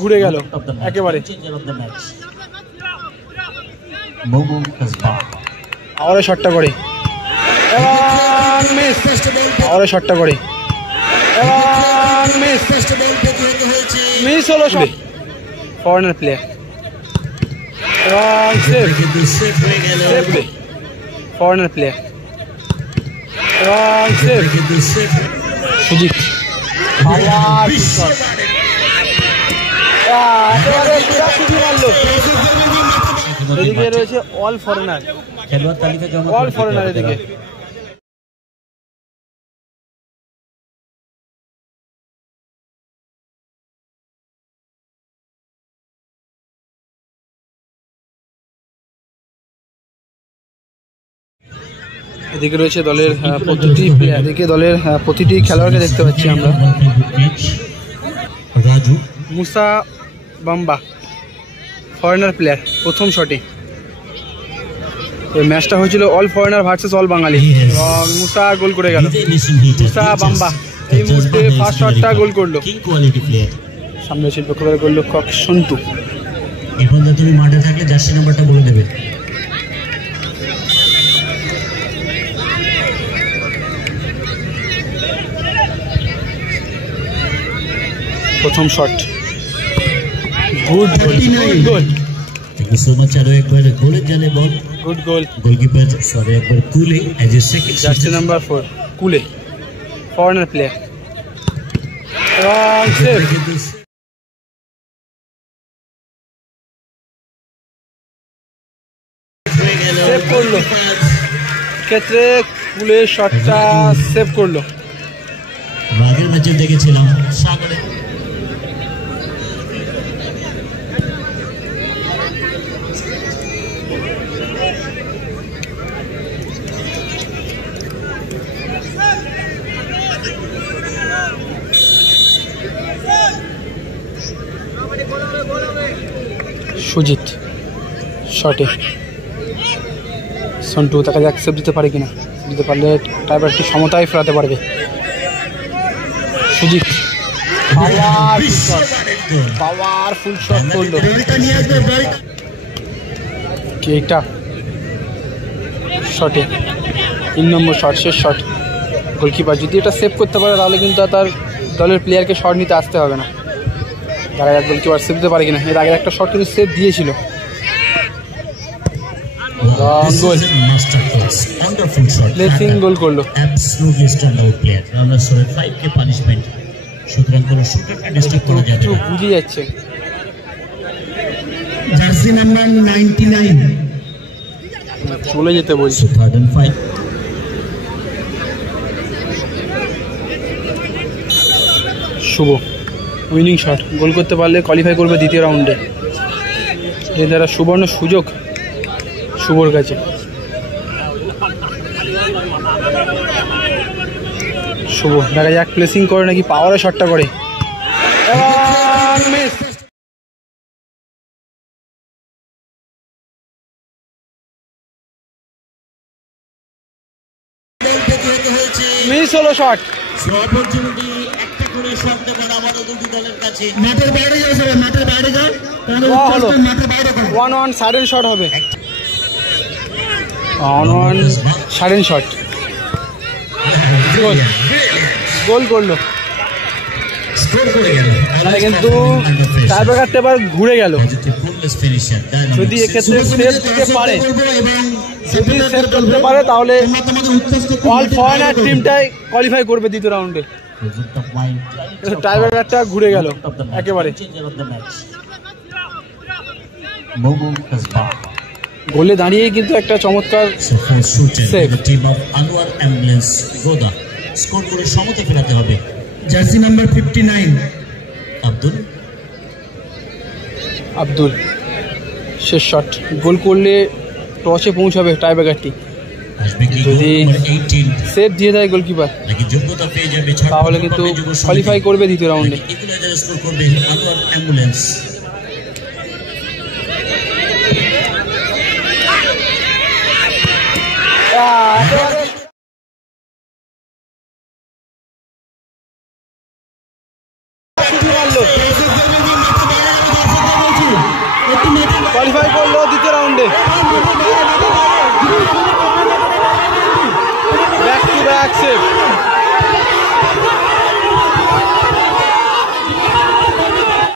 ঘুরে গেল একেবারে। আবারও শটটা করে, আবারও শটটা করে, মিস হলো শট। ফরেনার প্লেয়ার এবং সেভ, ফরেনার প্লেয়ার এবং সেভ। সুজিত এদিকে রয়েছে অল ফরেনার, অল ফরেনার এদিকে। এদিকে রয়েছে দলের প্রতিটি প্লেয়ার, এদিকে দলের প্রতিটি খেলোয়াড়কে দেখতে পাচ্ছি আমরা। রাজু মুসা বাম্বা ফরেনার প্লেয়ার, প্রথম শটে। এই ম্যাচটা হয়েছিল অল ফরেনার ভার্সেস অল বাঙালি এবং মুসা গোল করে গেল। মুসা বাম্বা এই মুহূর্তে ফার্স্ট শটটা গোল করলো। সামনে ছিল গোলরক্ষক সন্তু। এখন তুমি মাঠে থাকলে জার্সি নাম্বারটা বলে দেবে। প্রথম shot, good goal. Thank you so much. আরো একবার গোলের জালে বল, গুড গোল। গোলকিপার সরি একবার কুলে as a second jersey number 4 কুলে, ফরেনার প্লেয়ার এবং সেভ। সেভ করলো, ক্ষেত্রে কুলে শটটা সেভ করলো। আগের ম্যাচে দেখেছিলাম সাগরে সুজিত শটে সন্টু, তাকে অ্যাকসেপ্ট দিতে পারে কিনা, দিতে পারলে টাইবার একটু সমতায় ফেরাতে পারবে। সুজিত পাওয়ারফুল শট করলো। কেটা শটে 3 নম্বর শট, শেষ শট। গোলকিপার যদি এটা সেভ করতে পারে তাহলে কিন্তু তার দলের প্লেয়ারকে শট নিতে আসতে হবে না। তারা গোলকিপার সেভ দিতে পারে কিনা, এর আগে একটা শট কিন্তু সেভ দিয়েছিল। গোল, প্লেসিং গোল করলো। Absolutely stand out player. আমরা সরে 5 কে পানিশমেন্ট, সুতরাং কোনো শুটারকে ডিস্টার্ব করা যাবে না। বুঝে যাচ্ছে। জার্সি নাম্বার 99 চলে যেতে বলছি। শুভ উইনিং শট, গোল করতে পারলে কোয়ালিফাই করবে দ্বিতীয় রাউন্ডে। এর দ্বারা সুবর্ণ সুযোগ শুভর কাছে। শুভ দেখা যাক প্লেসিং করে নাকি পাওয়ারে শটটা করে। মিস হলো শট। মাঠের বাইরে যাও, মাঠের বাইরে যাও, হলো 1-1 সাইডেন শট হবে। 1-1 সাইডেন শট, গোল, গোল করলো। কিন্তু টাইব্রেকারটা এবার ঘুরে গেল। যদি এক্ষেত্রে সেভ দিতে পারে, যদি সেভ করতে পারে তাহলে অল ফরেনার টিমটাই কোয়ালিফাই করবে দ্বিতীয় রাউন্ডে। টাইব্রেকারটা ঘুরে গেল একেবারে। গোলে দাঁড়িয়ে কিন্তু একটা চমৎকার সেভ। স্কোর করে সমতা ফেরাতে হবে। জার্সি নাম্বার 59 আব্দুল শেষ শট, গোল করলে টসে পৌঁছাবে টাইব্রেকারটি। যদি সেভ দিয়ে দেয় গোলকিপার তাহলে কিন্তু কোয়ালিফাই করবে দ্বিতীয় রাউন্ডে। করলো দ্বিতীয় রাউন্ডে।